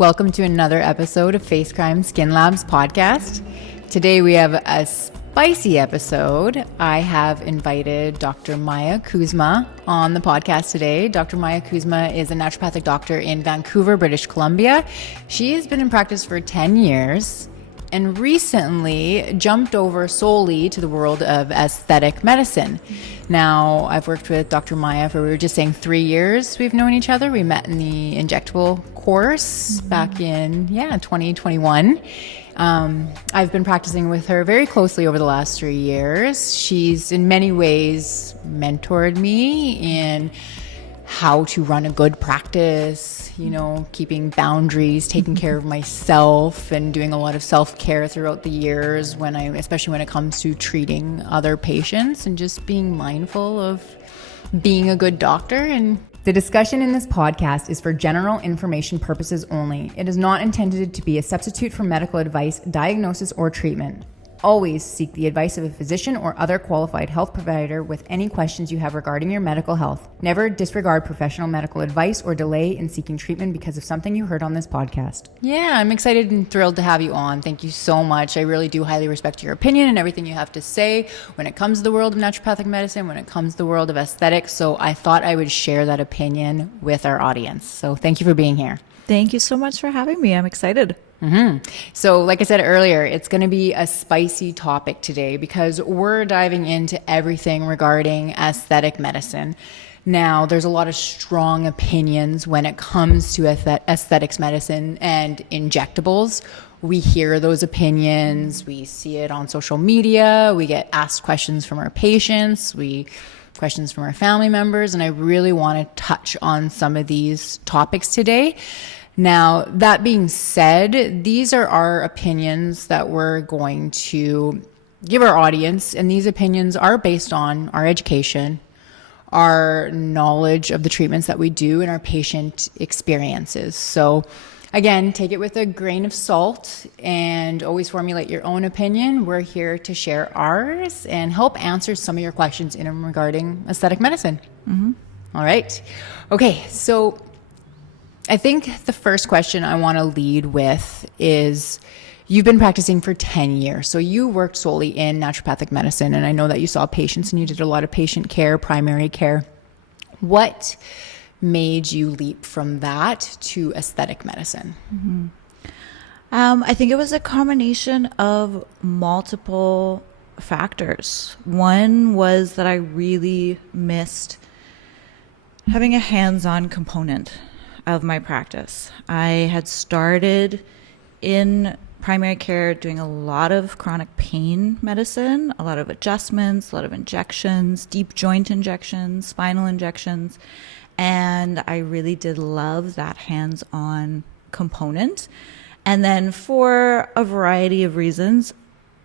Welcome to another episode of Face Crime Skin Labs podcast. Today we have a spicy episode. I have invited Dr. Maya Kuczma on the podcast today. Dr. Maya Kuczma is a naturopathic doctor in Vancouver, British Columbia. She has been in practice for 10 years and recently jumped over solely to the world of aesthetic medicine. Now, I've worked with Dr. Maya for, we were just saying, 3 years we've known each other. We met in the injectable course back in, 2021. I've been practicing with her very closely over the last 3 years. She's in many ways mentored me in how to run a good practice, keeping boundaries, taking care of myself, and doing a lot of self-care throughout the years especially when it comes to treating other patients and just being mindful of being a good doctor. And the discussion in this podcast is for general information purposes only. It is not intended to be a substitute for medical advice, diagnosis, or treatment. Always seek the advice of a physician or other qualified health provider with any questions you have regarding your medical health. Never disregard professional medical advice or delay in seeking treatment because of something you heard on this podcast. Yeah, I'm excited and thrilled to have you on. Thank you so much. I really do highly respect your opinion and everything you have to say when it comes to the world of naturopathic medicine, when it comes to the world of aesthetics. So I thought I would share that opinion with our audience. So thank you for being here. Thank you so much for having me. I'm excited. So like I said earlier, it's going to be a spicy topic today because we're diving into everything regarding aesthetic medicine. Now, there's a lot of strong opinions when it comes to aesthetics medicine and injectables. We hear those opinions. We see it on social media. We get asked questions from our patients. Questions from our family members. And I really want to touch on some of these topics today. Now, that being said, these are our opinions that we're going to give our audience, and these opinions are based on our education, our knowledge of the treatments that we do, and our patient experiences. So again, take it with a grain of salt and always formulate your own opinion. We're here to share ours and help answer some of your questions regarding aesthetic medicine. All right. Okay, so I think the first question I want to lead with is, you've been practicing for 10 years. So you worked solely in naturopathic medicine, and I know that you saw patients and you did a lot of patient care, primary care. What made you leap from that to aesthetic medicine? I think it was a combination of multiple factors. One was that I really missed having a hands-on component of my practice. I had started in primary care doing a lot of chronic pain medicine, a lot of adjustments, a lot of injections, deep joint injections, spinal injections, and I really did love that hands-on component. And then for a variety of reasons,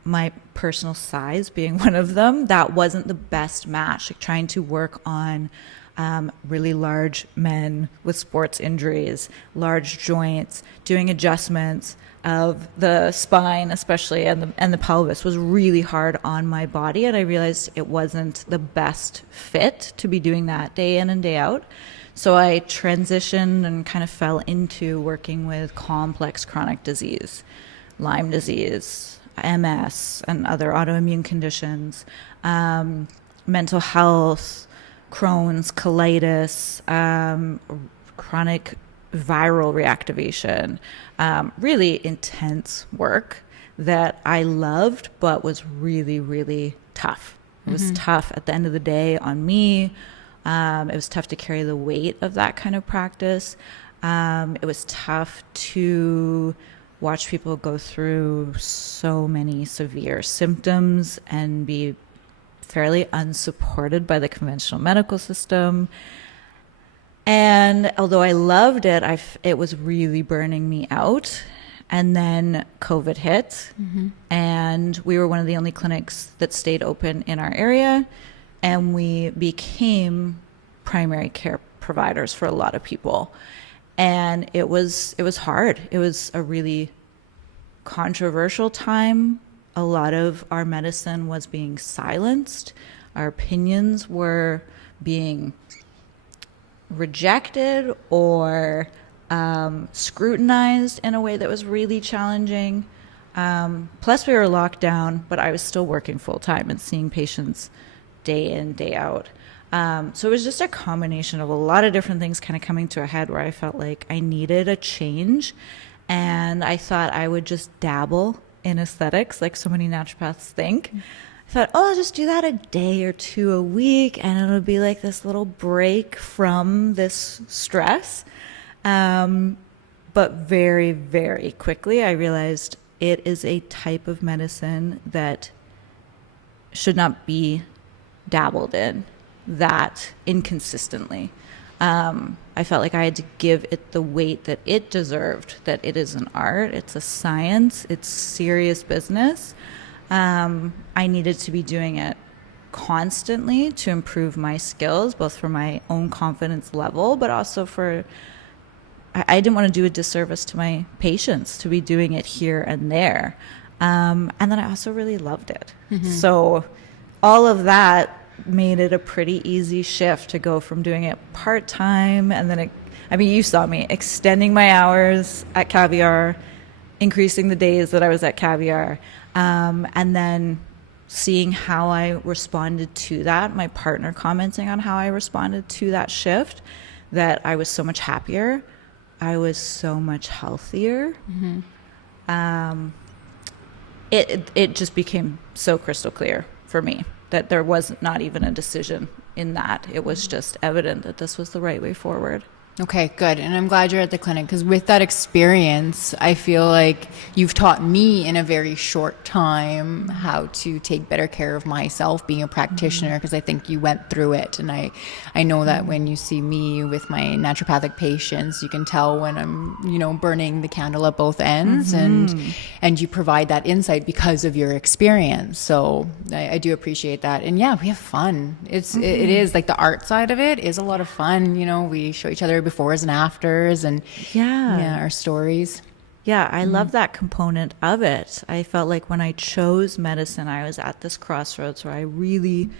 my personal size being one of them, that wasn't the best match. Like trying to work on really large men with sports injuries, large joints, doing adjustments of the spine especially and the pelvis was really hard on my body, and I realized it wasn't the best fit to be doing that day in and day out. So I transitioned and kind of fell into working with complex chronic disease, Lyme disease, MS, and other autoimmune conditions, mental health, Crohn's, colitis, chronic viral reactivation, really intense work that I loved, but was really, really tough. It was tough at the end of the day on me. It was tough to carry the weight of that kind of practice. It was tough to watch people go through so many severe symptoms and be fairly unsupported by the conventional medical system. And although I loved it, it was really burning me out. And then COVID hit, and we were one of the only clinics that stayed open in our area, and we became primary care providers for a lot of people. And it was hard. It was a really controversial time. A lot of our medicine was being silenced. Our opinions were being rejected or scrutinized in a way that was really challenging. Plus we were locked down, but I was still working full time and seeing patients day in, day out. So it was just a combination of a lot of different things kind of coming to a head where I felt like I needed a change. And I thought I would just dabble in aesthetics like so many naturopaths think. I thought, oh, I'll just do that a day or two a week and it'll be like this little break from this stress. But very, very quickly I realized it is a type of medicine that should not be dabbled in that inconsistently. I felt like I had to give it the weight that it deserved, that it is an art, it's a science, it's serious business. I needed to be doing it constantly to improve my skills, both for my own confidence level, but also I didn't want to do a disservice to my patients to be doing it here and there. And then I also really loved it. Mm-hmm. So all of that made it a pretty easy shift to go from doing it part-time and then you saw me extending my hours at Caviar, increasing the days that I was at Caviar, and then seeing how I responded to that, my partner commenting on how I responded to that shift, that I was so much happier, I was so much healthier. Mm-hmm. It just became so crystal clear for me that there was not even a decision in that. It was just evident that this was the right way forward. Okay, good. And I'm glad you're at the clinic because with that experience, I feel like you've taught me in a very short time how to take better care of myself being a practitioner, because I think you went through it. And I know that when you see me with my naturopathic patients, you can tell when I'm, burning the candle at both ends, and you provide that insight because of your experience. So I do appreciate that. And yeah, we have fun. It is like the art side of it is a lot of fun. We show each other befores and afters and our stories. Yeah, I love that component of it. I felt like when I chose medicine, I was at this crossroads where I really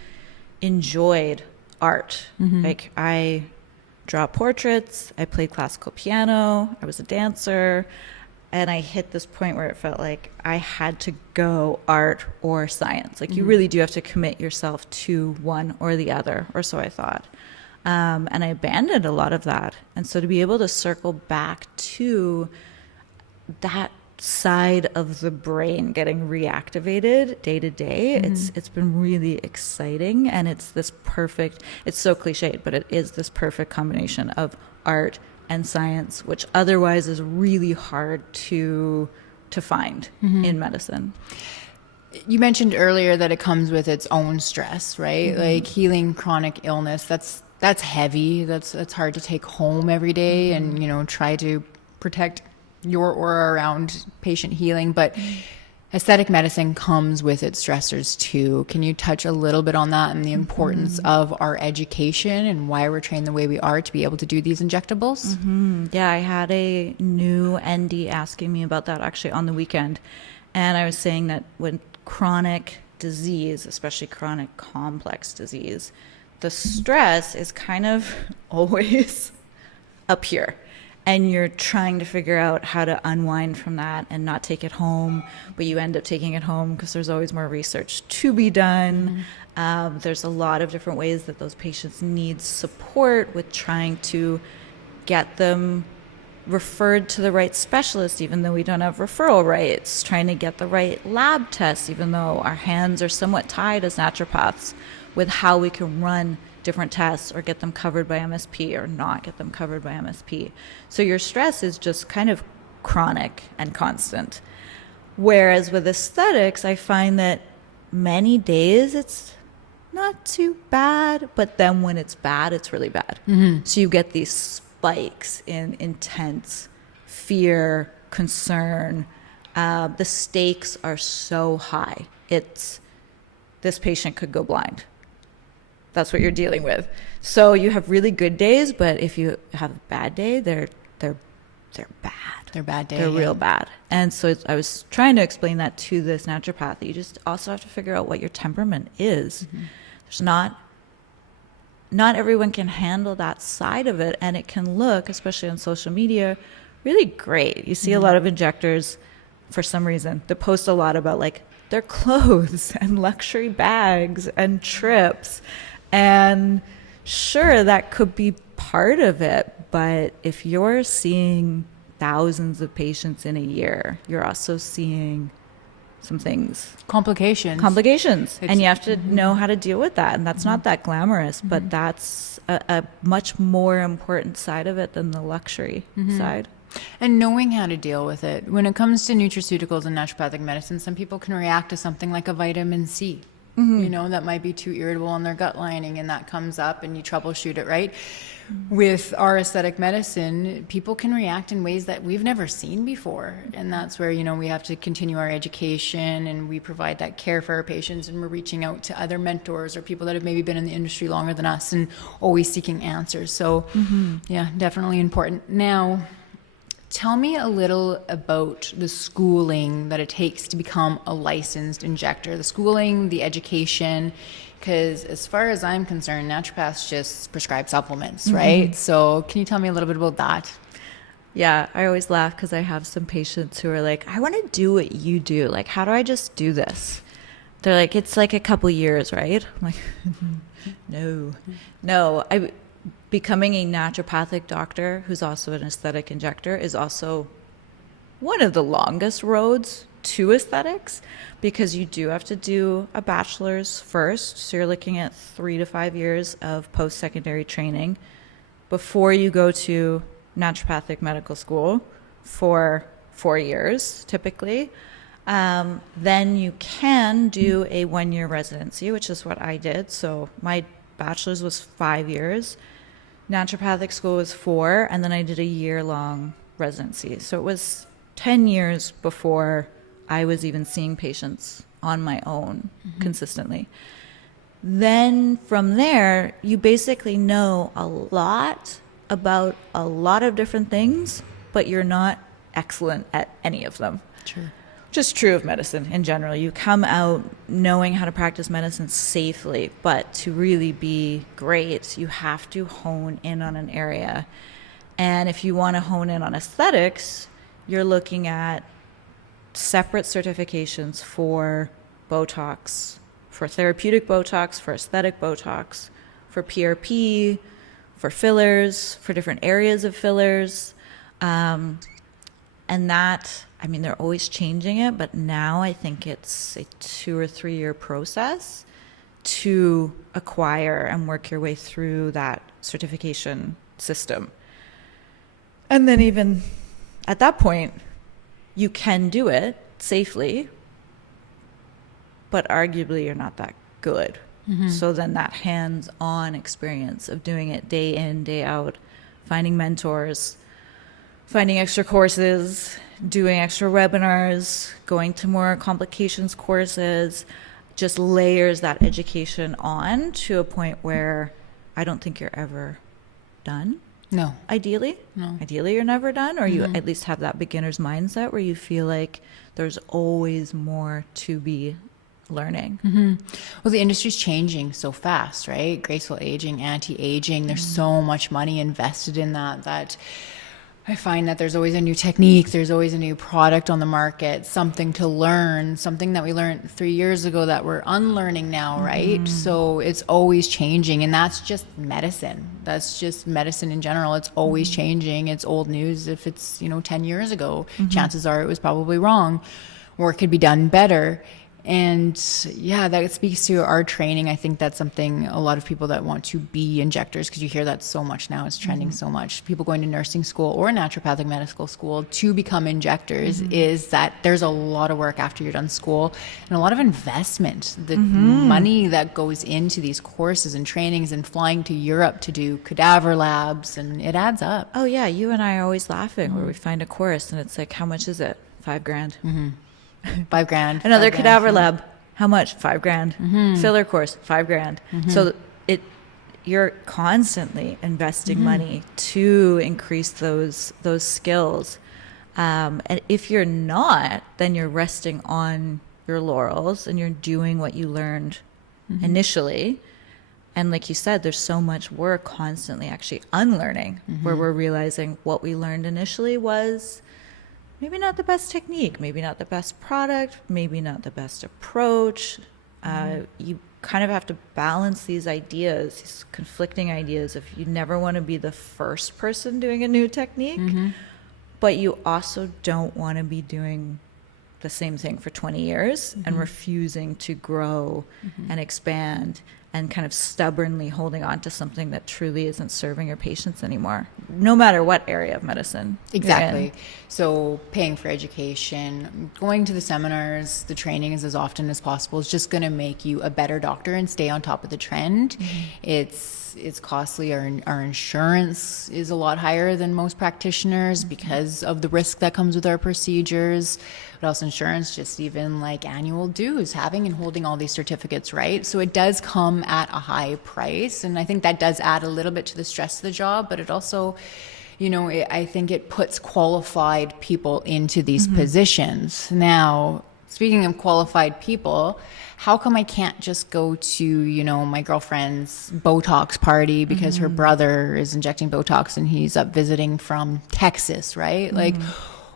enjoyed art. Like I draw portraits, I played classical piano, I was a dancer, and I hit this point where it felt like I had to go art or science. Like you really do have to commit yourself to one or the other, or so I thought. And I abandoned a lot of that. And so to be able to circle back to that side of the brain getting reactivated day to day, it's been really exciting. And it's so cliched, but it is this perfect combination of art and science, which otherwise is really hard to find in medicine. You mentioned earlier that it comes with its own stress, right? Like healing chronic illness, that's heavy. That's hard to take home every day and, try to protect your aura around patient healing. But aesthetic medicine comes with its stressors too. Can you touch a little bit on that and the importance of our education and why we're trained the way we are to be able to do these injectables? Yeah, I had a new ND asking me about that actually on the weekend. And I was saying that when chronic disease, especially chronic complex disease, the stress is kind of always up here. And you're trying to figure out how to unwind from that and not take it home, but you end up taking it home because there's always more research to be done. There's a lot of different ways that those patients need support with trying to get them referred to the right specialist, even though we don't have referral rights, trying to get the right lab tests, even though our hands are somewhat tied as naturopaths with how we can run different tests or get them covered by MSP or not get them covered by MSP. So your stress is just kind of chronic and constant. Whereas with aesthetics, I find that many days it's not too bad, but then when it's bad, it's really bad. So you get these spikes in intense fear, concern. The stakes are so high. This patient could go blind. That's what you're dealing with. So you have really good days, but if you have a bad day, they're bad. They're bad days. They're real bad. And so I was trying to explain that to this naturopath. You just also have to figure out what your temperament is. There's not not everyone can handle that side of it, and it can look, especially on social media, really great. You see a lot of injectors, for some reason, they post a lot about like their clothes and luxury bags and trips, and sure, that could be part of it, but if you're seeing thousands of patients in a year, you're also seeing some things, complications, and you have to know how to deal with that, and that's not that glamorous, but that's a much more important side of it than the luxury side. And knowing how to deal with it. When it comes to nutraceuticals and naturopathic medicine, some people can react to something like a vitamin C, you know, that might be too irritable on their gut lining, and that comes up and you troubleshoot it, right? With our aesthetic medicine, people can react in ways that we've never seen before. And that's where, you know, we have to continue our education, and we provide that care for our patients, and we're reaching out to other mentors or people that have maybe been in the industry longer than us and always seeking answers. So yeah, definitely important. Now, tell me a little about the schooling that it takes to become a licensed injector, the schooling, the education, because as far as I'm concerned, naturopaths just prescribe supplements, right? So can you tell me a little bit about that? Yeah, I always laugh because I have some patients who are like, I want to do what you do. Like, how do I just do this? They're like, it's like a couple years, right? I'm like, no. Becoming a naturopathic doctor who's also an aesthetic injector is also one of the longest roads to aesthetics, because you do have to do a bachelor's first. So you're looking at 3 to 5 years of post-secondary training before you go to naturopathic medical school for 4 years, typically. Then you can do a 1-year residency, which is what I did. So my bachelor's was 5 years. Naturopathic school was 4, and then I did a year-long residency. So it was 10 years before I was even seeing patients on my own consistently. Then from there, you basically know a lot about a lot of different things, but you're not excellent at any of them. True. Which is true of medicine in general. You come out knowing how to practice medicine safely, but to really be great, you have to hone in on an area. And if you want to hone in on aesthetics, you're looking at separate certifications for Botox, for therapeutic Botox, for aesthetic Botox, for PRP, for fillers, for different areas of fillers. And that, I mean, they're always changing it, but now I think it's a 2 or 3 year process to acquire and work your way through that certification system. And then even at that point, you can do it safely, but arguably you're not that good. So then that hands-on experience of doing it day in, day out, finding mentors, finding extra courses, doing extra webinars, going to more complications courses, just layers that education on to a point where I don't think you're ever done. No. Ideally, you're never done, or you at least have that beginner's mindset where you feel like there's always more to be learning. Well, the industry's changing so fast, right? Graceful aging, anti-aging. There's so much money invested in that I find that there's always a new technique, there's always a new product on the market, something to learn, something that we learned 3 years ago that we're unlearning now, right? So it's always changing, and that's just medicine. That's just medicine in general. It's always changing. It's old news. If it's, 10 years ago, chances are it was probably wrong, or it could be done better. And yeah, that speaks to our training. I think that's something a lot of people that want to be injectors, because you hear that so much now, it's trending so much. People going to nursing school or naturopathic medical school to become injectors is that there's a lot of work after you're done school and a lot of investment. The money that goes into these courses and trainings and flying to Europe to do cadaver labs, and it adds up. Oh yeah, you and I are always laughing where we find a course and it's like, how much is it? $5,000. $5,000. Another cadaver lab. How much? $5,000. Filler course, $5,000. So you're constantly investing money to increase those skills. And if you're not, then you're resting on your laurels and you're doing what you learned initially. And like you said, there's so much we're constantly actually unlearning, where we're realizing what we learned initially was maybe not the best technique, maybe not the best product, maybe not the best approach. You kind of have to balance these ideas, these conflicting ideas, if you never want to be the first person doing a new technique, but you also don't want to be doing the same thing for 20 years and refusing to grow and expand and kind of stubbornly holding on to something that truly isn't serving your patients anymore, no matter what area of medicine. Exactly. So paying for education, going to the seminars, the trainings as often as possible is just going to make you a better doctor and stay on top of the trend. It's costly. Our insurance is a lot higher than most practitioners because of the risk that comes with our procedures. But also insurance, just even like annual dues, having and holding all these certificates, right? So it does come at a high price. And I think that does add a little bit to the stress of the job, but it also, I think it puts qualified people into these positions. Now, speaking of qualified people, how come I can't just go to, my girlfriend's Botox party because her brother is injecting Botox and he's up visiting from Texas, right? Like,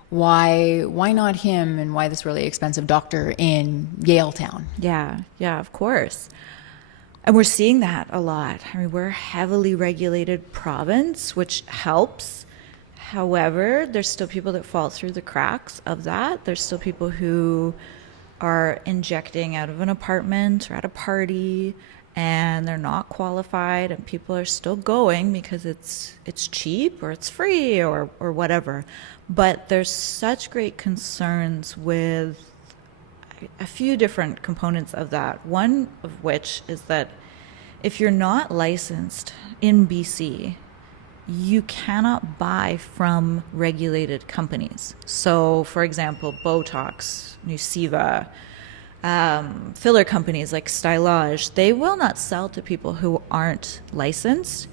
why not him, and why this really expensive doctor in Yaletown? Yeah, of course. And we're seeing that a lot. I mean, we're a heavily regulated province, which helps. However, there's still people that fall through the cracks of that. There's still people who are injecting out of an apartment or at a party, and they're not qualified, and people are still going because it's cheap or it's free or whatever. But there's such great concerns with a few different components of that. One of which is that if you're not licensed in BC, you cannot buy from regulated companies. So, for example, Botox, Nuceiva, filler companies like Stylage, they will not sell to people who aren't licensed.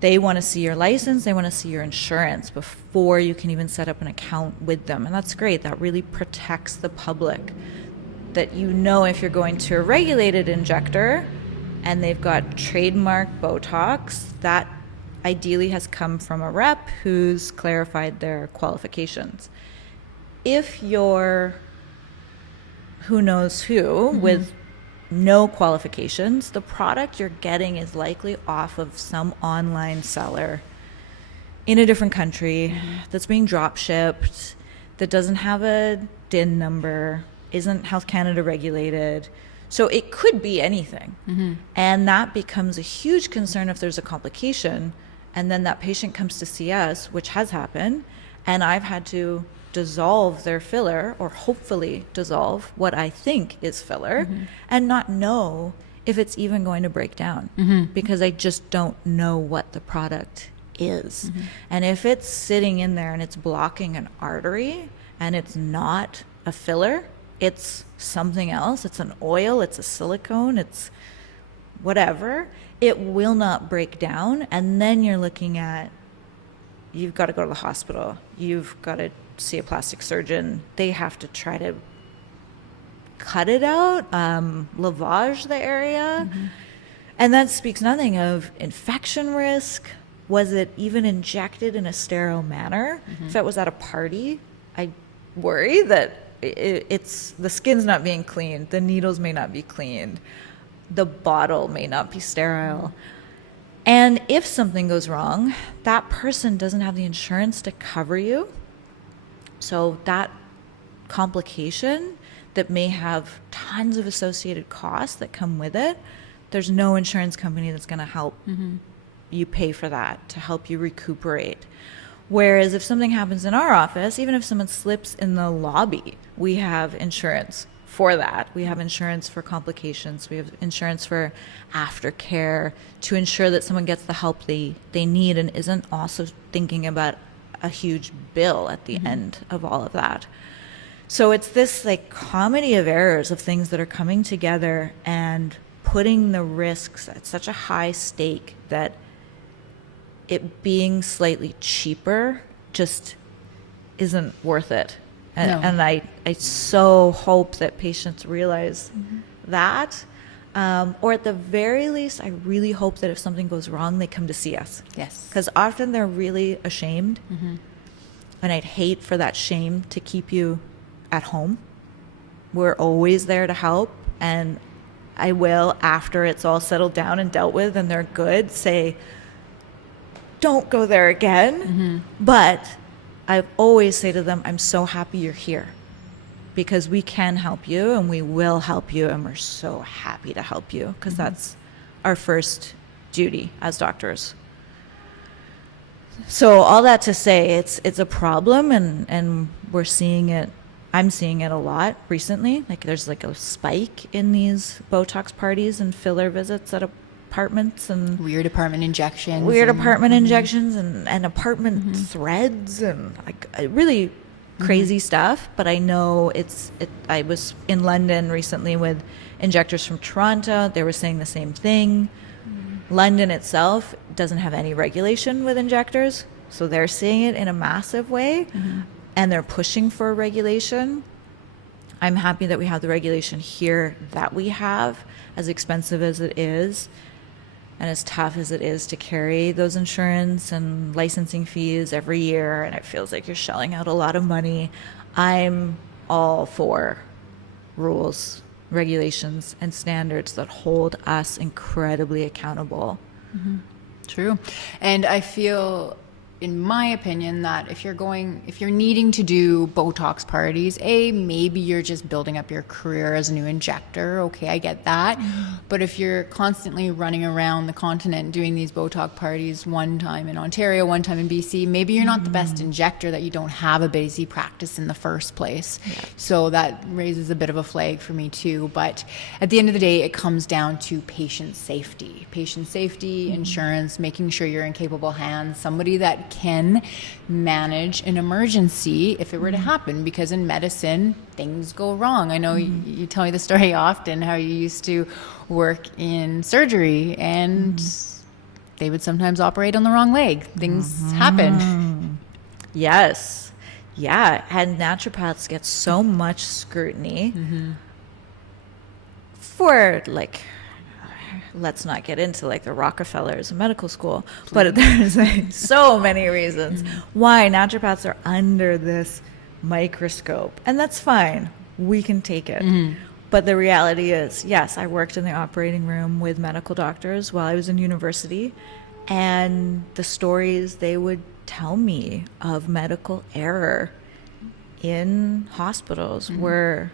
They want to see your license, they want to see your insurance before you can even set up an account with them. And that's great. That really protects the public. That if you're going to a regulated injector and they've got trademark Botox, that ideally has come from a rep who's clarified their qualifications. If you're who knows who with no qualifications, the product you're getting is likely off of some online seller in a different country that's being drop shipped, that doesn't have a DIN number, isn't Health Canada regulated. So it could be anything. And that becomes a huge concern if there's a complication, and then that patient comes to see us, which has happened, and I've had to dissolve their filler, or hopefully dissolve what I think is filler, and not know if it's even going to break down, because I just don't know what the product is. And if it's sitting in there and it's blocking an artery and it's not a filler, it's something else, it's an oil, it's a silicone, it's whatever, it will not break down. And then you're looking at, you've got to go to the hospital, you've got to see a plastic surgeon, they have to try to cut it out, lavage the area. And that speaks nothing of infection risk. Was it even injected in a sterile manner? If it was at a party, I worry that it's the skin's not being cleaned, the needles may not be cleaned, the bottle may not be sterile. And if something goes wrong, that person doesn't have the insurance to cover you. So that complication that may have tons of associated costs that come with it, there's no insurance company that's going to help you pay for that, to help you recuperate. Whereas if something happens in our office, even if someone slips in the lobby, we have insurance for that. We have insurance for complications. We have insurance for aftercare to ensure that someone gets the help they need and isn't also thinking about a huge bill at the end of all of that. So it's this like comedy of errors of things that are coming together and putting the risks at such a high stake that it being slightly cheaper just isn't worth it. And I so hope that patients realize that. Or at the very least, I really hope that if something goes wrong, they come to see us. Yes. Because often they're really ashamed. And I'd hate for that shame to keep you at home. We're always there to help. And I will, after it's all settled down and dealt with and they're good, say, don't go there again. But I always say to them, I'm so happy you're here. Because we can help you and we will help you, and we're so happy to help you, because that's our first duty as doctors. So all that to say, it's a problem, and we're seeing it. I'm seeing it a lot recently. Like there's like a spike in these Botox parties and filler visits at apartments and weird apartment injections. Injections and apartment threads and like really crazy stuff. But I know I was in London recently with injectors from Toronto. They were saying the same thing. London itself doesn't have any regulation with injectors, so they're seeing it in a massive way, and they're pushing for a regulation. I'm happy that we have the regulation here that we have, as expensive as it is and as tough as it is to carry those insurance and licensing fees every year, and it feels like you're shelling out a lot of money. I'm all for rules, regulations, and standards that hold us incredibly accountable. True. And I feel, in my opinion, that if you're needing to do Botox parties, maybe you're just building up your career as a new injector. Okay, I get that. But if you're constantly running around the continent doing these Botox parties, one time in Ontario, one time in BC, maybe you're not the best injector, that you don't have a busy practice in the first place. So that raises a bit of a flag for me too. But at the end of the day, it comes down to patient safety. Patient safety, insurance, making sure you're in capable hands, somebody that can manage an emergency if it were to happen, because in medicine things go wrong. I know you tell me the story often how you used to work in surgery and they would sometimes operate on the wrong leg. Things happen. Yes. Yeah, and naturopaths get so much scrutiny for, like, let's not get into like the Rockefellers of medical school, but there's like so many reasons why naturopaths are under this microscope, and that's fine. We can take it. But the reality is, yes, I worked in the operating room with medical doctors while I was in university, and the stories they would tell me of medical error in hospitals were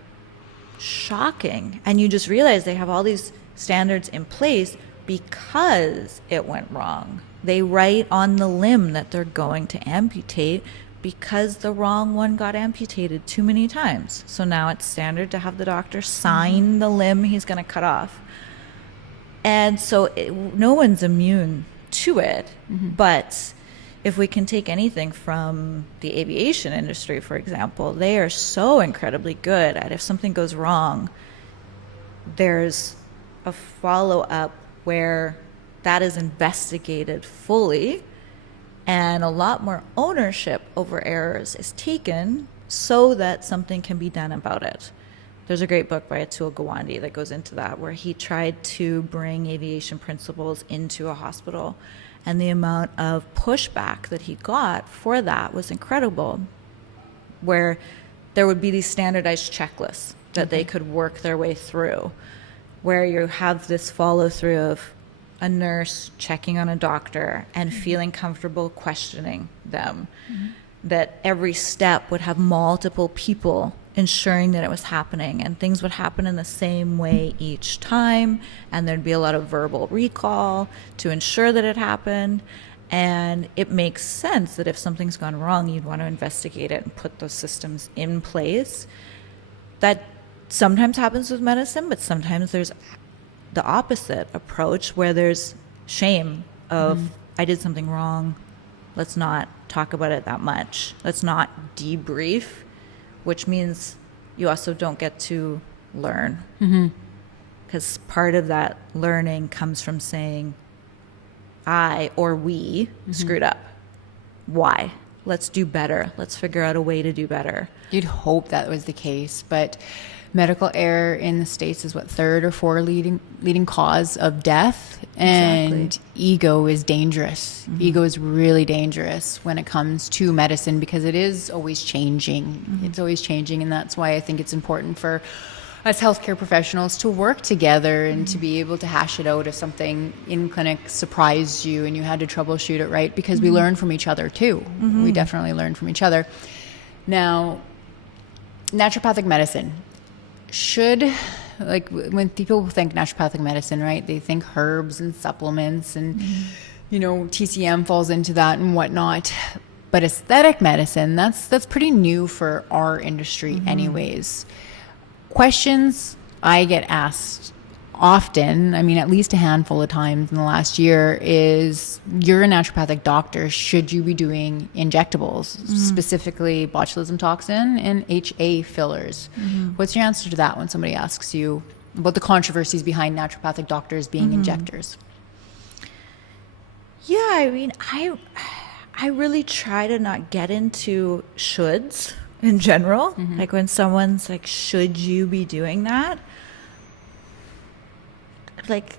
shocking. And you just realize they have all these standards in place because it went wrong. They write on the limb that they're going to amputate because the wrong one got amputated too many times. So now it's standard to have the doctor sign the limb he's going to cut off. And so no one's immune to it. But if we can take anything from the aviation industry, for example, they are so incredibly good at, if something goes wrong, there's a follow-up where that is investigated fully, and a lot more ownership over errors is taken so that something can be done about it. There's a great book by Atul Gawande that goes into that, where he tried to bring aviation principles into a hospital, and the amount of pushback that he got for that was incredible, where there would be these standardized checklists that they could work their way through, where you have this follow through of a nurse checking on a doctor and feeling comfortable questioning them, that every step would have multiple people ensuring that it was happening, and things would happen in the same way each time, and there'd be a lot of verbal recall to ensure that it happened. And it makes sense that if something's gone wrong, you'd want to investigate it and put those systems in place. That sometimes happens with medicine, but sometimes there's the opposite approach where there's shame of, I did something wrong. Let's not talk about it that much. Let's not debrief, which means you also don't get to learn. Because part of that learning comes from saying, I or we screwed up. Why? let's do better. Let's figure out a way to do better. You'd hope that was the case, but medical error in the States is what, third or fourth leading cause of death. And Exactly. ego is dangerous. Ego is really dangerous when it comes to medicine because it is always changing. It's always changing. And that's why I think it's important for us healthcare professionals to work together and to be able to hash it out if something in clinic surprised you and you had to troubleshoot it, right? Because we learn from each other too. We definitely learn from each other. Now, naturopathic medicine should, like when people think naturopathic medicine, right, they think herbs and supplements and, you know, TCM falls into that and whatnot. But aesthetic medicine, that's pretty new for our industry anyways. Questions I get asked often, I mean, at least a handful of times in the last year, is you're a naturopathic doctor. Should you be doing injectables, specifically botulism toxin and HA fillers? What's your answer to that when somebody asks you about the controversies behind naturopathic doctors being injectors? Yeah, I mean, I really try to not get into shoulds in general. Like when someone's like, should you be doing that? Like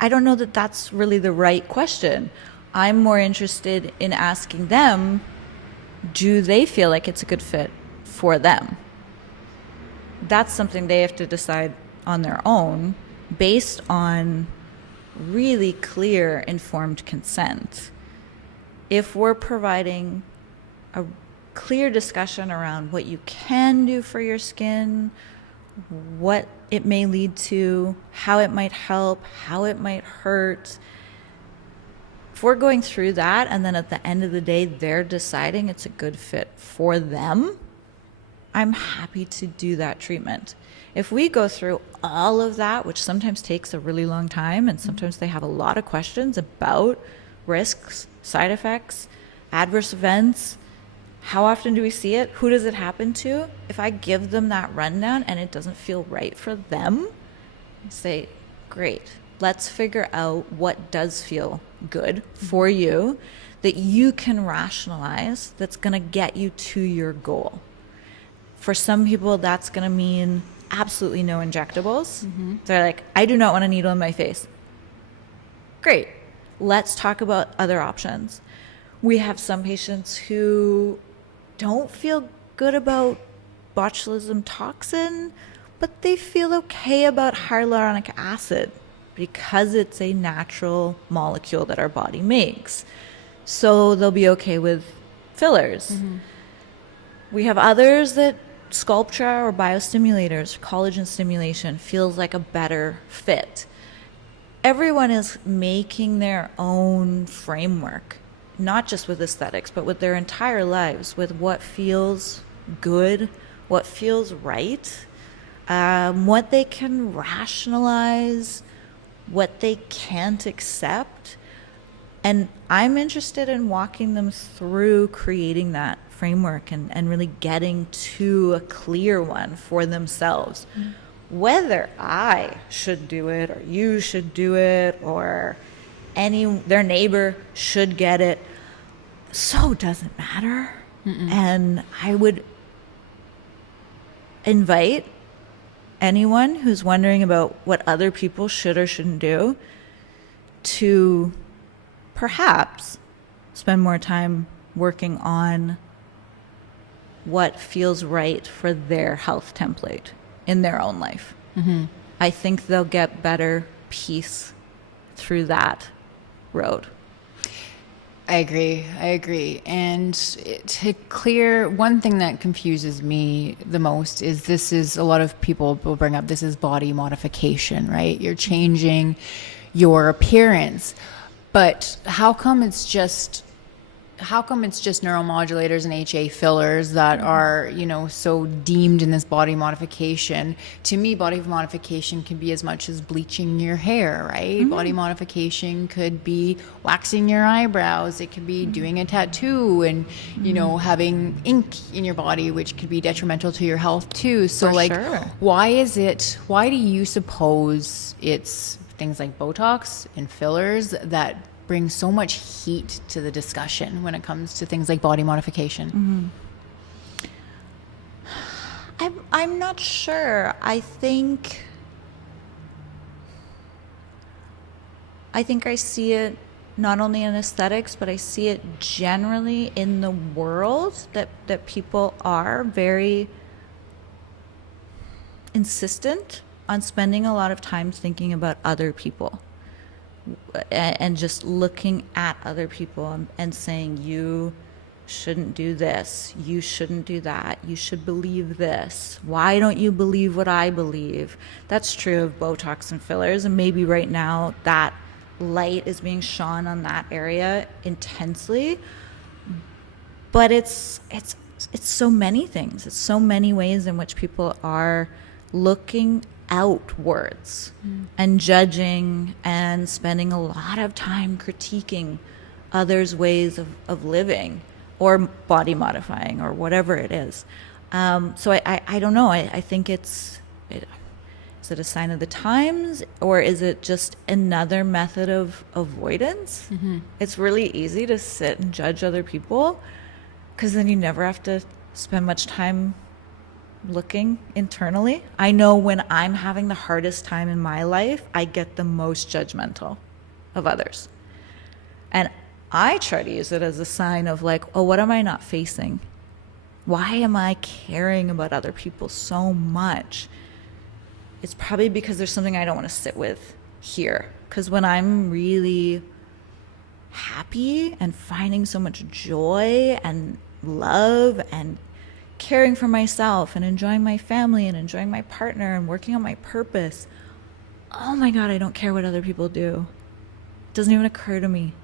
I don't know that that's really the right question. I'm more interested in asking them, do they feel like it's a good fit for them? That's something they have to decide on their own based on really clear, informed consent. If we're providing a clear discussion around what you can do for your skin, what it may lead to, how it might help, how it might hurt. If we're going through that and then at the end of the day they're deciding it's a good fit for them, I'm happy to do that treatment. If we go through all of that, which sometimes takes a really long time and sometimes they have a lot of questions about risks, side effects, adverse events, how often do we see it? Who does it happen to? If I give them that rundown and it doesn't feel right for them, I say, great, let's figure out what does feel good for you that you can rationalize that's going to get you to your goal. For some people, that's going to mean absolutely no injectables. They're like, I do not want a needle in my face. Great. Let's talk about other options. We have some patients who don't feel good about botulism toxin, but they feel okay about hyaluronic acid because it's a natural molecule that our body makes. So they'll be okay with fillers. We have others that Sculptra or biostimulators, collagen stimulation feels like a better fit. Everyone is making their own framework, not just with aesthetics, but with their entire lives, with what feels good, what feels right, what they can rationalize, what they can't accept. And I'm interested in walking them through creating that framework and really getting to a clear one for themselves. Whether I should do it or you should do it or their neighbor should get it, so doesn't matter. And I would invite anyone who's wondering about what other people should or shouldn't do to perhaps spend more time working on what feels right for their health template in their own life. I think they'll get better peace through that road. I agree. And to clear, one thing that confuses me the most is a lot of people will bring up, this is body modification, right? You're changing your appearance. But how come it's just neuromodulators and HA fillers that are, so deemed in this body modification? To me, body modification can be as much as bleaching your hair, right? Body modification could be waxing your eyebrows. It could be doing a tattoo and, having ink in your body, which could be detrimental to your health too. So sure. why do you suppose it's things like Botox and fillers that bring so much heat to the discussion when it comes to things like body modification? I'm not sure. I think I see it not only in aesthetics, but I see it generally in the world that people are very insistent on spending a lot of time thinking about other people and just looking at other people and saying, you shouldn't do this, you shouldn't do that, you should believe this, why don't you believe what I believe? That's true of Botox and fillers, and maybe right now that light is being shone on that area intensely, but it's so many things. It's so many ways in which people are looking outwards and judging and spending a lot of time critiquing others' ways of living or body modifying or whatever it is. So I don't know. I think is it a sign of the times, or is it just another method of avoidance? It's really easy to sit and judge other people because then you never have to spend much time looking internally. I know when I'm having the hardest time in my life, I get the most judgmental of others. And I try to use it as a sign of like, oh, what am I not facing? Why am I caring about other people so much? It's probably because there's something I don't want to sit with here. Because when I'm really happy and finding so much joy and love and caring for myself and enjoying my family and enjoying my partner and working on my purpose, oh my God, I don't care what other people do. It doesn't even occur to me.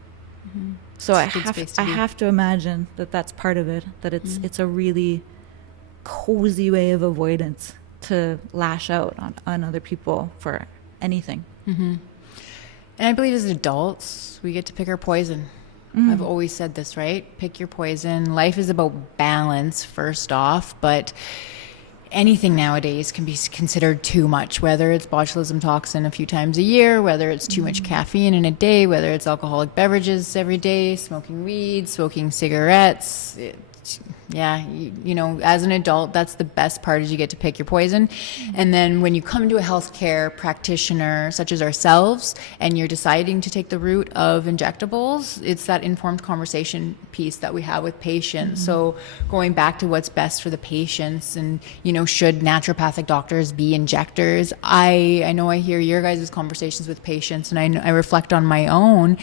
So I have to imagine that that's part of it, that it's a really cozy way of avoidance to lash out on other people for anything. And I believe as adults, we get to pick our poison. I've always said this, right? Pick your poison. Life is about balance, first off, but anything nowadays can be considered too much, whether it's botulism toxin a few times a year, whether it's too much caffeine in a day, whether it's alcoholic beverages every day, smoking weed, smoking cigarettes. You know, as an adult, that's the best part, is you get to pick your poison. And then when you come to a healthcare practitioner such as ourselves and you're deciding to take the route of injectables, it's that informed conversation piece that we have with patients. So going back to what's best for the patients, and, you know, should naturopathic doctors be injectors? I know I hear your guys' conversations with patients, and I reflect on my own.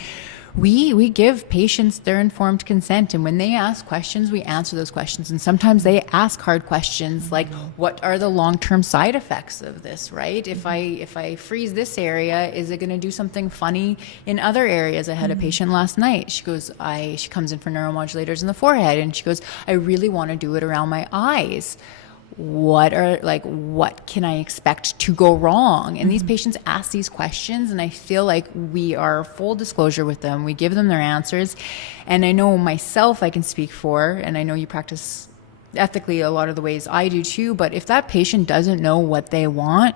We give patients their informed consent, and when they ask questions, we answer those questions. And sometimes they ask hard questions like, what are the long-term side effects of this, right? If I freeze this area, is it going to do something funny in other areas? I had a patient last night. She goes, she comes in for neuromodulators in the forehead, and she goes, I really want to do it around my eyes. What can I expect to go wrong? And these patients ask these questions, and I feel like we are full disclosure with them. We give them their answers. And I know myself, I can speak for, and I know you practice ethically a lot of the ways I do too, but if that patient doesn't know what they want,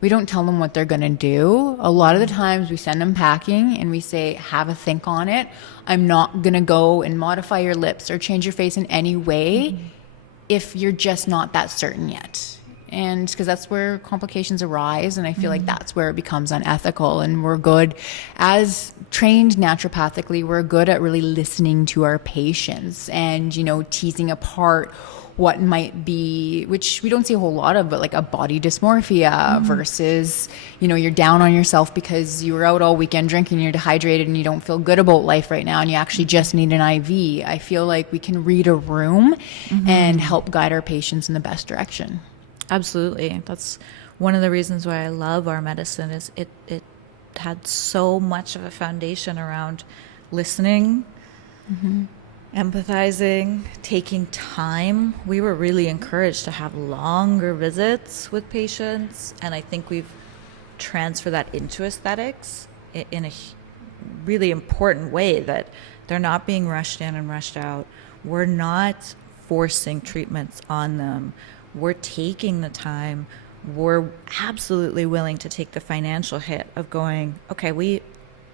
we don't tell them what they're going to do. A lot of the times we send them packing and we say, have a think on it. I'm not going to go and modify your lips or change your face in any way if you're just not that certain yet. And because that's where complications arise, and I feel like that's where it becomes unethical. And we're good, as trained naturopathically, we're good at really listening to our patients and, you know, teasing apart what might be, which we don't see a whole lot of, but like a body dysmorphia versus, you know, you're down on yourself because you were out all weekend drinking, you're dehydrated and you don't feel good about life right now and you actually just need an IV. I feel like we can read a room and help guide our patients in the best direction. Absolutely. That's one of the reasons why I love our medicine, is it had so much of a foundation around listening, empathizing, taking time. We were really encouraged to have longer visits with patients, and I think we've transferred that into aesthetics in a really important way, that they're not being rushed in and rushed out. We're not forcing treatments on them. We're taking the time. We're absolutely willing to take the financial hit of going, okay, we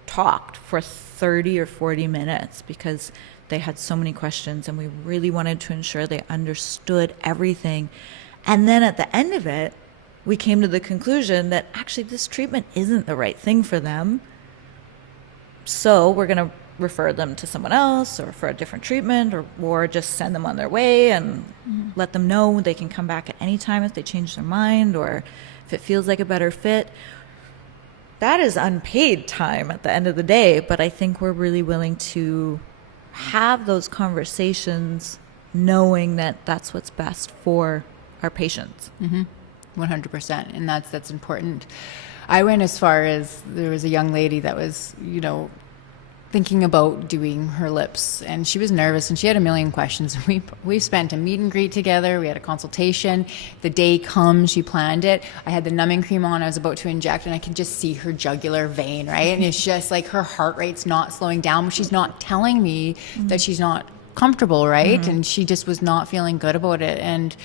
talked for 30 or 40 minutes because they had so many questions and we really wanted to ensure they understood everything. And then at the end of it, we came to the conclusion that actually this treatment isn't the right thing for them. So we're going to refer them to someone else or for a different treatment, or just send them on their way and let them know they can come back at any time if they change their mind or if it feels like a better fit. That is unpaid time at the end of the day, but I think we're really willing to have those conversations knowing that that's what's best for our patients. 100%. And that's important. I went as far as there was a young lady that was, thinking about doing her lips, and she was nervous and she had a million questions. We spent a meet and greet together. We had a consultation. The day comes, she planned it. I had the numbing cream on. I was about to inject, and I could just see her jugular vein, right? And it's just like her heart rate's not slowing down, but she's not telling me that she's not comfortable, right? And she just was not feeling good about it. And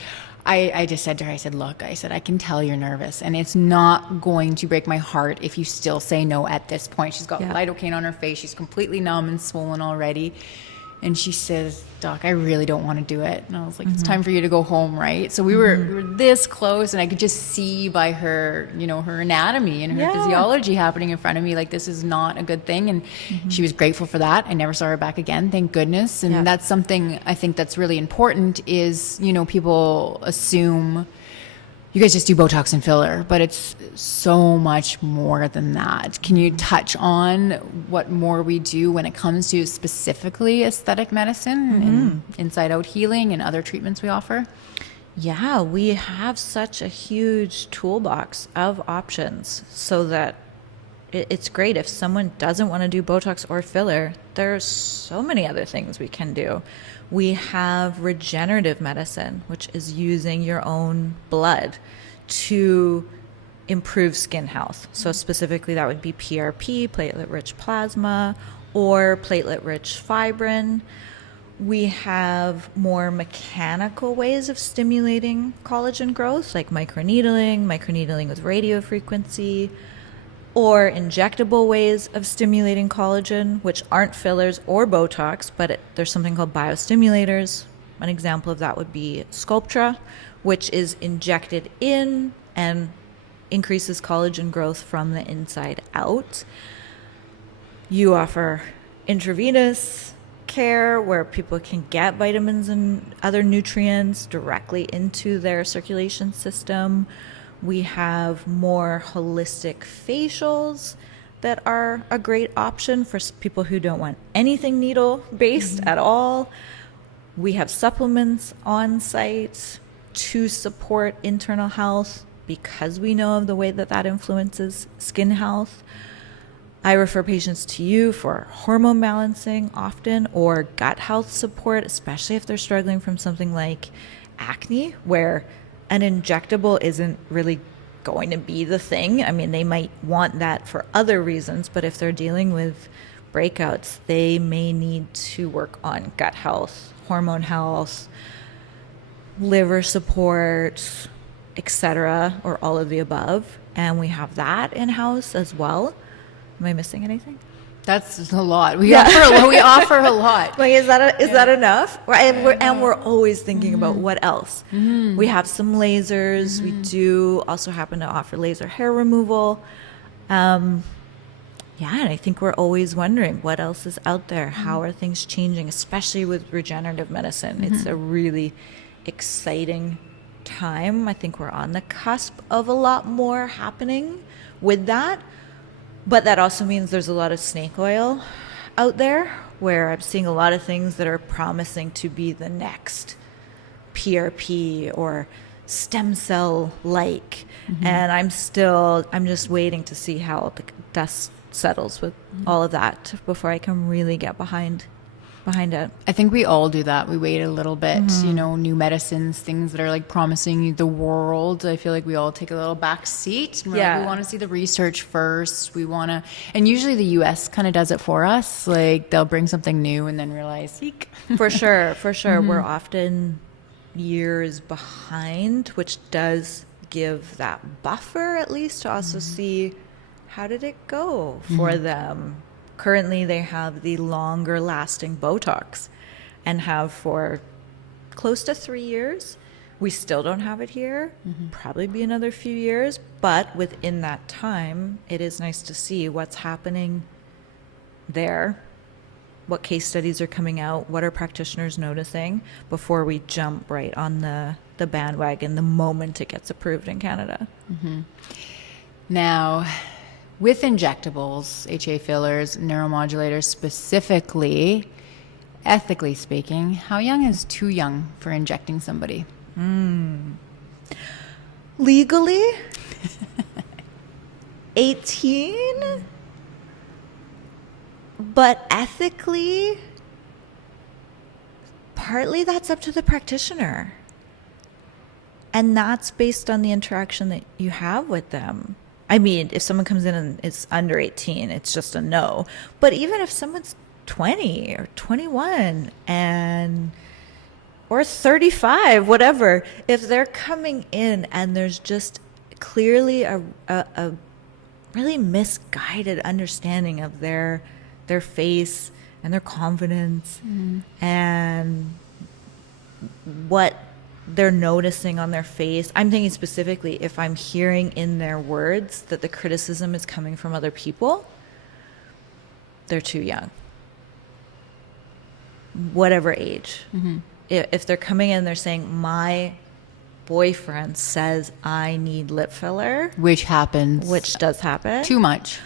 I just said to her, I said, look, I can tell you're nervous, and it's not going to break my heart if you still say no at this point. She's got lidocaine on her face. She's completely numb and swollen already. And she says, Doc, I really don't want to do it. And I was like, it's time for you to go home, right? So we were this close, and I could just see by her, her anatomy and her physiology happening in front of me, like this is not a good thing. And she was grateful for that. I never saw her back again, thank goodness. And that's something I think that's really important is, people assume you guys just do Botox and filler, but it's so much more than that. Can you touch on what more we do when it comes to specifically aesthetic medicine and inside out healing and other treatments we offer? Yeah, we have such a huge toolbox of options so that it's great if someone doesn't want to do Botox or filler. There's so many other things we can do. We have regenerative medicine, which is using your own blood to improve skin health. So specifically that would be PRP, platelet-rich plasma, or platelet-rich fibrin. We have more mechanical ways of stimulating collagen growth, like microneedling with radiofrequency, or injectable ways of stimulating collagen, which aren't fillers or Botox, but there's something called biostimulators. An example of that would be Sculptra, which is injected in and increases collagen growth from the inside out. You offer intravenous care where people can get vitamins and other nutrients directly into their circulation system. We have more holistic facials that are a great option for people who don't want anything needle-based at all. We have supplements on site to support internal health because we know of the way that influences skin health. I refer patients to you for hormone balancing often, or gut health support, especially if they're struggling from something like acne, where an injectable isn't really going to be the thing. I mean, they might want that for other reasons, but if they're dealing with breakouts, they may need to work on gut health, hormone health, liver support, etc., or all of the above. And we have that in-house as well. Am I missing anything? That's a lot. We offer a lot. Like, is that enough? And we're always thinking about what else. We have some lasers. We do also happen to offer laser hair removal. And I think we're always wondering what else is out there. How are things changing, especially with regenerative medicine? It's a really exciting time. I think we're on the cusp of a lot more happening with that. But that also means there's a lot of snake oil out there where I'm seeing a lot of things that are promising to be the next PRP or stem cell like. And I'm just waiting to see how the dust settles with all of that before I can really get behind it. I think we all do that. We wait a little bit, new medicines, things that are like promising the world. I feel like we all take a little back seat. We want to see the research first. And usually the US kind of does it for us. Like they'll bring something new and then realize, eek. For sure. We're often years behind, which does give that buffer at least to also see how did it go for them Currently, they have the longer lasting Botox and have for close to 3 years. We still don't have it here. Probably be another few years. But within that time, it is nice to see what's happening there, what case studies are coming out, what are practitioners noticing before we jump right on the bandwagon the moment it gets approved in Canada. Now, with injectables, HA fillers, neuromodulators specifically, ethically speaking, how young is too young for injecting somebody? Legally, 18, but ethically, partly that's up to the practitioner. And that's based on the interaction that you have with them. I mean, if someone comes in and is under 18, it's just a no. But even if someone's 20 or 21 or 35, whatever, if they're coming in and there's just clearly a really misguided understanding of their face and their confidence and what they're noticing on their face. I'm thinking specifically if I'm hearing in their words that the criticism is coming from other people, they're too young. Whatever age. If they're coming in, they're saying, my boyfriend says I need lip filler. Which happens. Which does happen. Too much.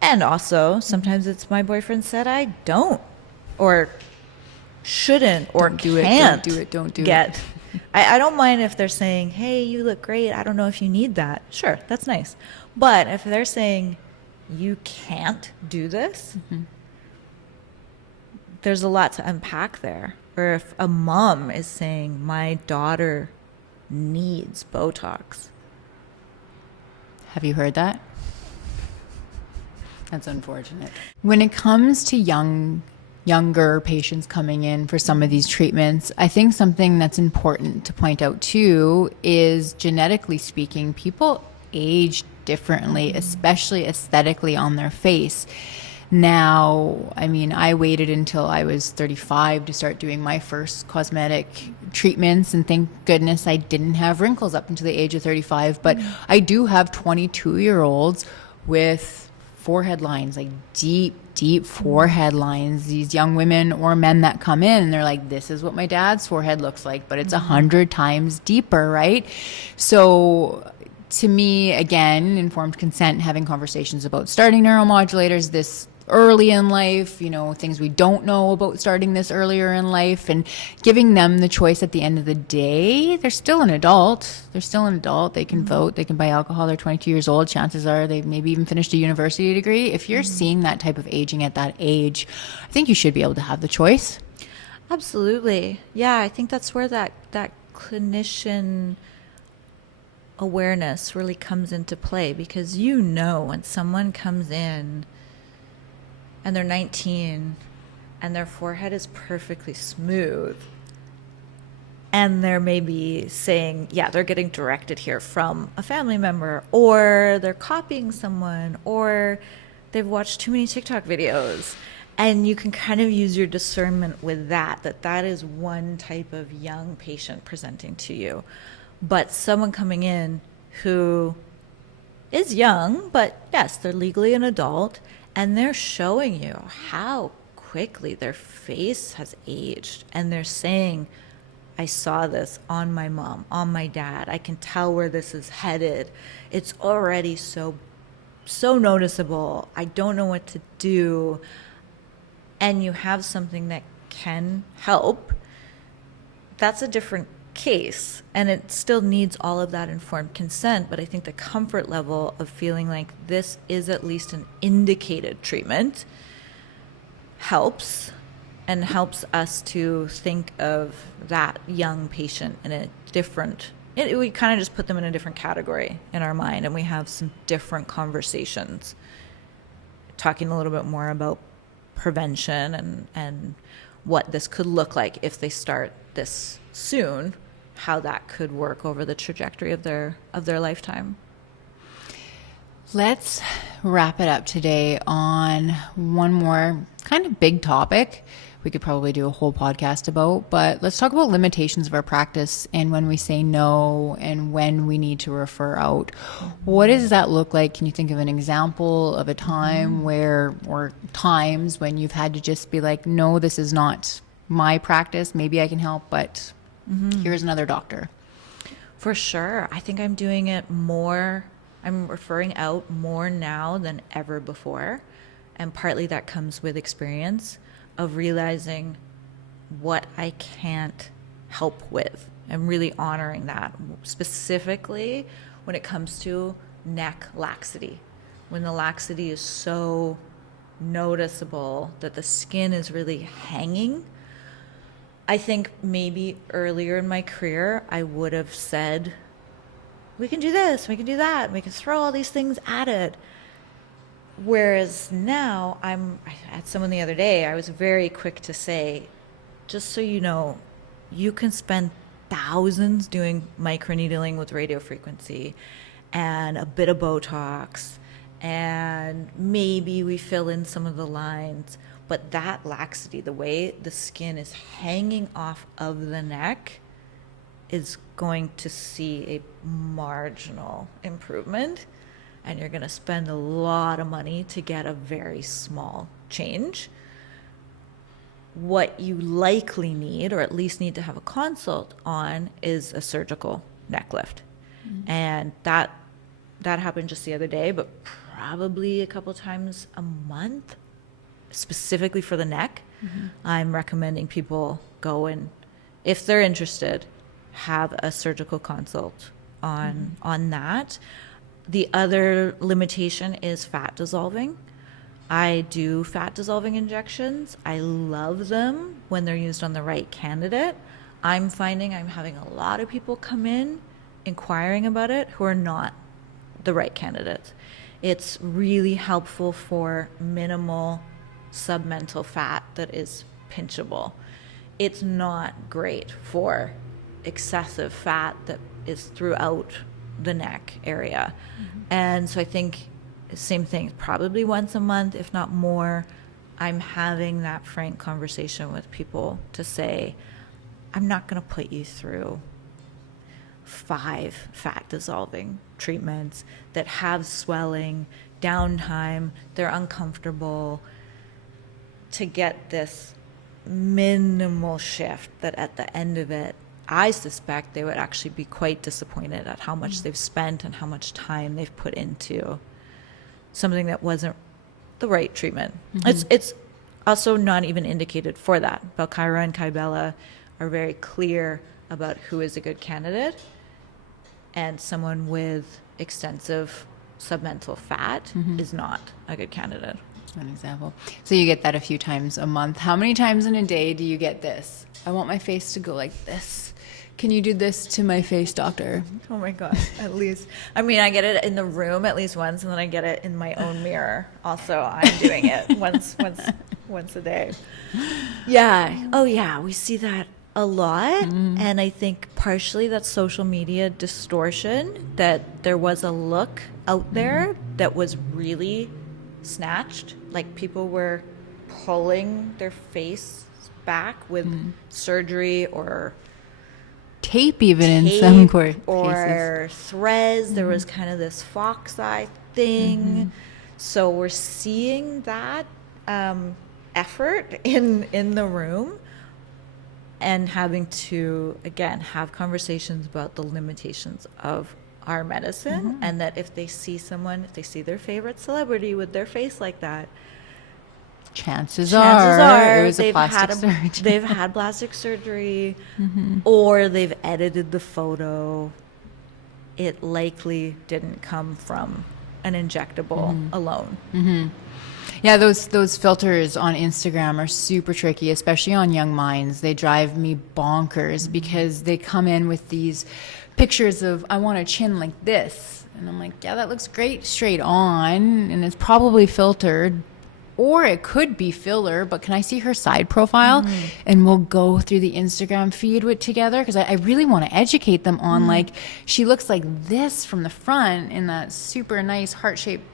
And also, sometimes it's my boyfriend said I don't, or shouldn't, or Don't do it, can't don't do get. I don't mind if they're saying, hey, you look great. I don't know if you need that. Sure, that's nice. But if they're saying, you can't do this, there's a lot to unpack there. Or if a mom is saying, my daughter needs Botox. Have you heard that? That's unfortunate. When it comes to younger patients coming in for some of these treatments, I think something that's important to point out too is, genetically speaking, people age differently, especially aesthetically on their face. Now, I mean, I waited until I was 35 to start doing my first cosmetic treatments, and thank goodness I didn't have wrinkles up until the age of 35. But I do have 22-year-olds with forehead lines, like deep forehead lines. These young women or men that come in and they're like, this is what my dad's forehead looks like, but it's 100 times deeper, right? So to me, again, informed consent, having conversations about starting neuromodulators this early in life, you know, things we don't know about starting this earlier in life, and giving them the choice at the end of the day. They're still an adult. They can vote. They can buy alcohol. They're 22 years old. Chances are they've maybe even finished a university degree. If you're seeing that type of aging at that age, I think you should be able to have the choice. Absolutely. Yeah, I think that's where that clinician awareness really comes into play, because you know when someone comes in and they're 19 and their forehead is perfectly smooth and they're maybe saying, yeah, they're getting directed here from a family member, or they're copying someone, or they've watched too many TikTok videos, and you can kind of use your discernment with that is one type of young patient presenting to you. But someone coming in who is young, but yes, they're legally an adult, and they're showing you how quickly their face has aged. And they're saying, I saw this on my mom, on my dad. I can tell where this is headed. It's already so noticeable. I don't know what to do. And you have something that can help. That's a different case, and it still needs all of that informed consent, but I think the comfort level of feeling like this is at least an indicated treatment helps, and helps us to think of that young patient in a different, we kind of just put them in a different category in our mind, and we have some different conversations talking a little bit more about prevention and what this could look like if they start this soon, how that could work over the trajectory of their lifetime. Let's wrap it up today on one more kind of big topic we could probably do a whole podcast about, but let's talk about limitations of our practice and when we say no and when we need to refer out. What does that look like? Can you think of an example of a time where, or times when you've had to just be like, no, this is not my practice. Maybe I can help, but here's another doctor. For sure. I think I'm doing it more. I'm referring out more now than ever before. And partly that comes with experience of realizing what I can't help with and really honoring that, specifically when it comes to neck laxity. When the laxity is so noticeable that the skin is really hanging. I think maybe earlier in my career, I would have said, we can do this, we can do that, we can throw all these things at it. Whereas now, I had someone the other day, I was very quick to say, just so you know, you can spend thousands doing microneedling with radiofrequency and a bit of Botox, and maybe we fill in some of the lines. But that laxity, the way the skin is hanging off of the neck, is going to see a marginal improvement. And you're going to spend a lot of money to get a very small change. What you likely need, or at least need to have a consult on, is a surgical neck lift. And that happened just the other day, but probably a couple times a month, specifically for the neck. I'm recommending people go and, if they're interested, have a surgical consult on that. The other limitation is fat dissolving. I do fat dissolving injections. I love them when they're used on the right candidate. I'm finding I'm having a lot of people come in inquiring about it who are not the right candidates. It's really helpful for minimal submental fat that is pinchable. It's not great for excessive fat that is throughout the neck area. And so I think same thing, probably once a month, if not more, I'm having that frank conversation with people to say, I'm not going to put you through 5 fat dissolving treatments that have swelling, downtime, they're uncomfortable, to get this minimal shift that at the end of it, I suspect they would actually be quite disappointed at how much they've spent and how much time they've put into something that wasn't the right treatment. It's also not even indicated for that. Belkyra and Kybella are very clear about who is a good candidate, and someone with extensive submental fat is not a good candidate. An example. So you get that a few times a month. How many times in a day do you get this? I want my face to go like this. Can you do this to my face, doctor? Oh my God, at least. I mean, I get it in the room at least once, and then I get it in my own mirror. Also, I'm doing it once a day. Yeah. Oh yeah, we see that a lot. And I think partially that's social media distortion, that there was a look out there that was really snatched. Like people were pulling their face back with surgery or tape, even in some cases, or threads. There was kind of this fox eye thing. So we're seeing that effort in the room, and having to again have conversations about the limitations of our medicine, and that if they see their favorite celebrity with their face like that, chances are it was they've had plastic surgery, or they've edited the photo. It likely didn't come from an injectable alone. Yeah, those filters on Instagram are super tricky, especially on young minds. They drive me bonkers because they come in with these pictures of, I want a chin like this. And I'm like, yeah, that looks great straight on, and it's probably filtered. or it could be filler, but can I see her side profile? And we'll go through the Instagram feed together, because I really want to educate them on like, she looks like this from the front in that super nice heart-shaped,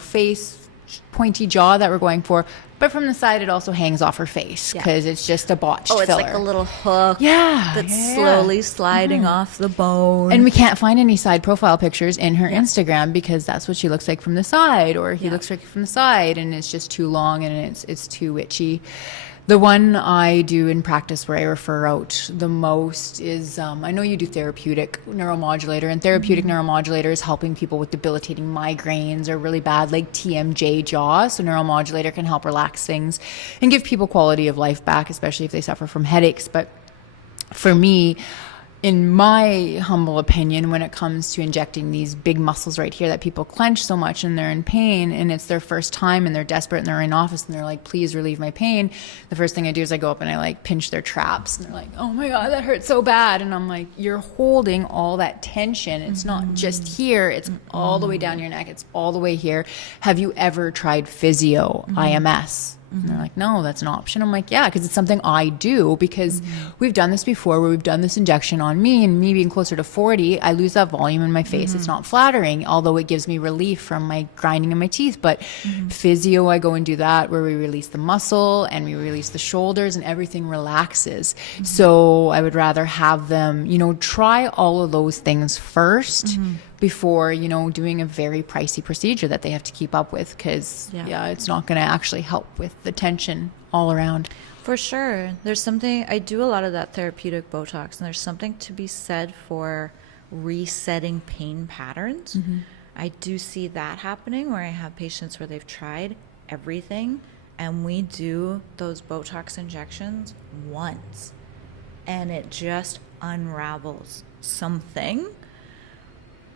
face, pointy jaw that we're going for, but from the side it also hangs off her face because it's just a botched it's filler. like a little hook that's slowly sliding off the bone. And we can't find any side profile pictures in her Instagram, because that's what she looks like from the side, or he looks like from the side, and it's just too long and it's too itchy. The one I do in practice where I refer out the most is, I know you do therapeutic neuromodulator, and therapeutic neuromodulator is helping people with debilitating migraines or really bad like TMJ jaw. So neuromodulator can help relax things and give people quality of life back, especially if they suffer from headaches. But for me, in my humble opinion, when it comes to injecting these big muscles right here that people clench so much and they're in pain, and it's their first time and they're desperate and they're in office and they're like, please relieve my pain, the first thing I do is I go up and I like pinch their traps, and they're like, oh my God, that hurts so bad. And I'm like, you're holding all that tension. It's not just here, it's all the way down your neck, it's all the way here. Have you ever tried physio, IMS? And they're like, no, that's an option. I'm like, yeah, because it's something I do, because we've done this before where we've done this injection on me, and me being closer to 40, I lose that volume in my face. It's not flattering, although it gives me relief from my grinding in my teeth. But physio, I go and do that where we release the muscle and we release the shoulders and everything relaxes. So I would rather have them, try all of those things first before, doing a very pricey procedure that they have to keep up with, because it's not going to actually help with the tension all around. For sure. There's something, I do a lot of that therapeutic Botox, and there's something to be said for resetting pain patterns. I do see that happening where I have patients where they've tried everything, and we do those Botox injections once, and it just unravels something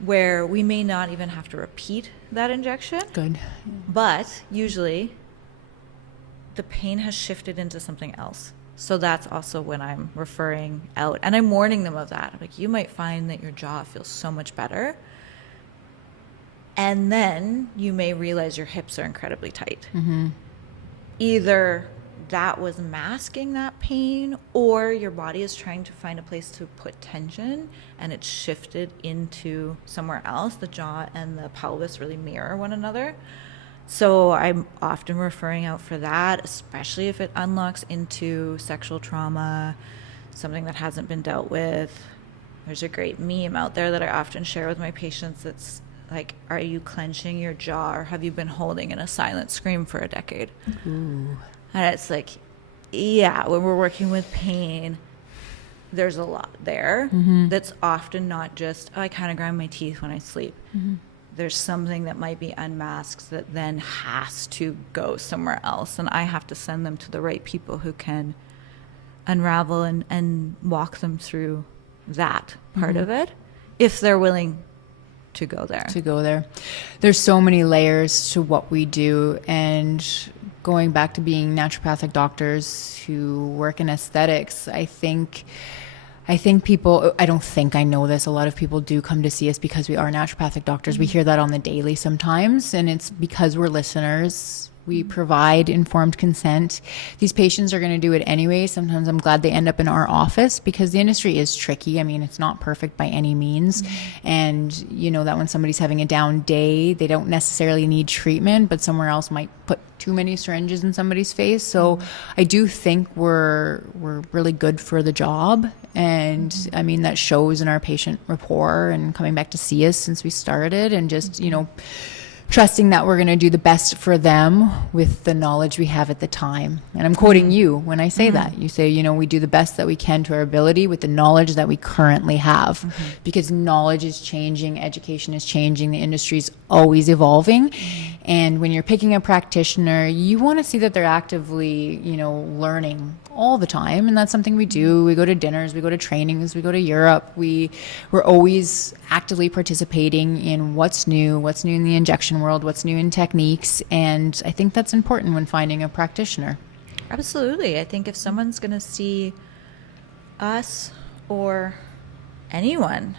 where we may not even have to repeat that injection. Good. But usually the pain has shifted into something else. So that's also when I'm referring out, and I'm warning them of that. Like, you might find that your jaw feels so much better, and then you may realize your hips are incredibly tight. Either that was masking that pain, or your body is trying to find a place to put tension and it's shifted into somewhere else. The jaw and the pelvis really mirror one another. So I'm often referring out for that, especially if it unlocks into sexual trauma, something that hasn't been dealt with. There's a great meme out there that I often share with my patients that's like, are you clenching your jaw, or have you been holding in a silent scream for a decade? Ooh. And it's like, yeah, when we're working with pain, there's a lot there that's often not just, I kind of grind my teeth when I sleep. There's something that might be unmasked that then has to go somewhere else. And I have to send them to the right people who can unravel and walk them through that part of it, if they're willing to go there. There's so many layers to what we do, and going back to being naturopathic doctors who work in aesthetics, I think people, I don't think, I know this, a lot of people do come to see us because we are naturopathic doctors. We hear that on the daily sometimes, and it's because we're listeners. We provide informed consent. These patients are going to do it anyway. Sometimes I'm glad they end up in our office, because the industry is tricky. I mean, it's not perfect by any means. And you know that when somebody's having a down day, they don't necessarily need treatment, but somewhere else might put too many syringes in somebody's face. So I do think we're really good for the job. And I mean, that shows in our patient rapport and coming back to see us since we started, and just, you know, trusting that we're going to do the best for them with the knowledge we have at the time. And I'm quoting you when I say that. You say, you know, we do the best that we can to our ability with the knowledge that we currently have, because knowledge is changing, education is changing, the industry is always evolving. And when you're picking a practitioner, you want to see that they're actively, you know, learning all the time. And that's something we do. We go to dinners, we go to trainings, we go to Europe. We're always actively participating in what's new in the injection world, what's new in techniques. And I think that's important when finding a practitioner. Absolutely. I think if someone's going to see us or anyone,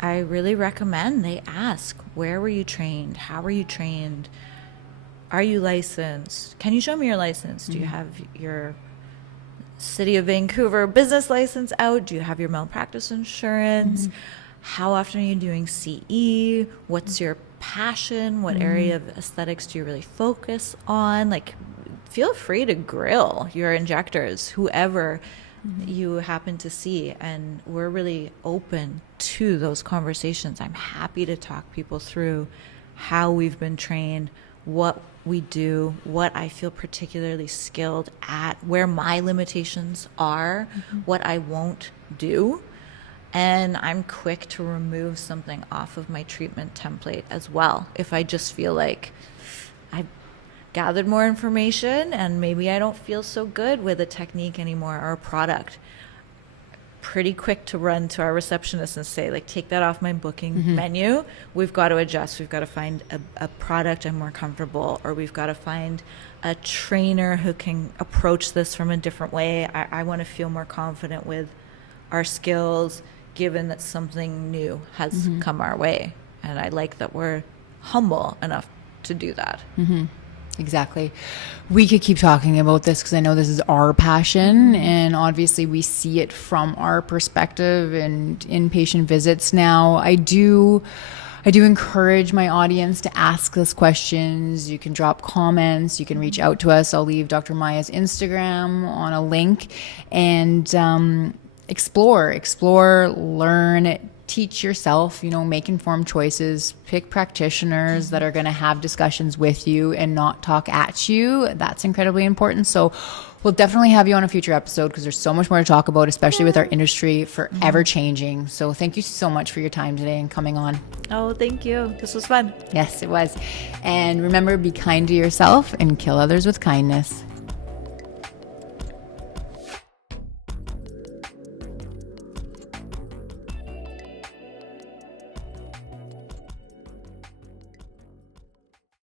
I really recommend they ask, where were you trained? How were you trained? Are you licensed? Can you show me your license? Do you have your City of Vancouver business license out? Do you have your malpractice insurance? How often are you doing CE? What's your passion? What area of aesthetics do you really focus on? Like, feel free to grill your injectors, whoever you happen to see. And we're really open to those conversations. I'm happy to talk people through how we've been trained, what we do, what I feel particularly skilled at, where my limitations are, what I won't do. And I'm quick to remove something off of my treatment template as well. If I just feel like I've gathered more information and maybe I don't feel so good with a technique anymore or a product, pretty quick to run to our receptionist and say, like, take that off my booking menu. We've got to adjust. We've got to find a product I'm more comfortable, or we've got to find a trainer who can approach this from a different way. I want to feel more confident with our skills, given that something new has come our way. And I like that we're humble enough to do that. Exactly. We could keep talking about this because I know this is our passion, and obviously we see it from our perspective and inpatient visits now. I do encourage my audience to ask us questions. You can drop comments. You can reach out to us. I'll leave Dr. Maya's Instagram on a link, and explore, learn, teach yourself, make informed choices, pick practitioners that are going to have discussions with you and not talk at you. That's incredibly important. So we'll definitely have you on a future episode because there's so much more to talk about, especially with our industry forever changing. So thank you so much for your time today and coming on. Oh, thank you. This was fun. Yes, it was. And remember, be kind to yourself and kill others with kindness.